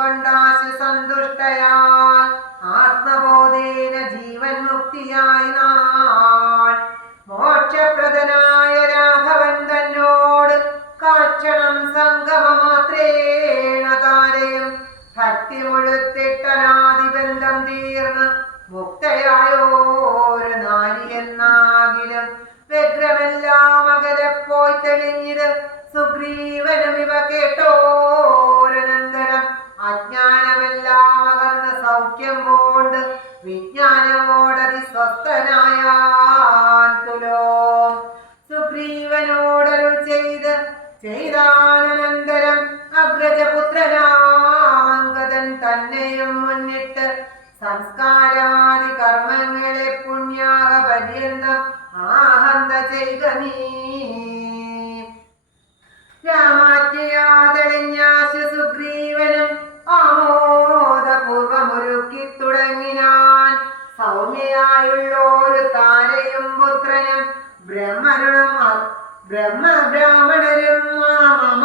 കൊണ്ടാശു ആത്മബോധേന ജീവൻ മുക്തിയായി നാൾ. മോക്ഷപ്രദനായ രാഘവൻ തന്നോട് കാക്ഷണം സംഗമമാത്രേണ താരയും. ഭക്തി മുഴുത്തിട്ടനാദിബന്ധം തീർന്ന് മുക്തയായോരു നാരി എന്നാകിലും വ്യഗ്രമെല്ലാം അകലെ പോയി തെളിഞ്ഞിത് സുഗ്രീവനും ഇവ കേട്ടോ സൗഖ്യം കൊണ്ട് വിജ്ഞാനമോടതി സ്വസ്ഥനായാൻ തുലോ. ചെയ്ത് ചെയ്താനന്തരം അഗ്രജപുത്രനാമങ്കതൻ തന്നെയും മുന്നിട്ട് സംസ്കാരാദി കർമ്മങ്ങളെ പുണ്യാക പര്യന്തം ആഹന്ത ചെയ്ത നീ. ആമോദപൂർവമൊരുക്കി തുടങ്ങിനാൻ സൗമ്യയായുള്ളോരു താരയും പുത്രനും ബ്രഹ്മരുണം ബ്രഹ്മ ബ്രാഹ്മണരും മാമ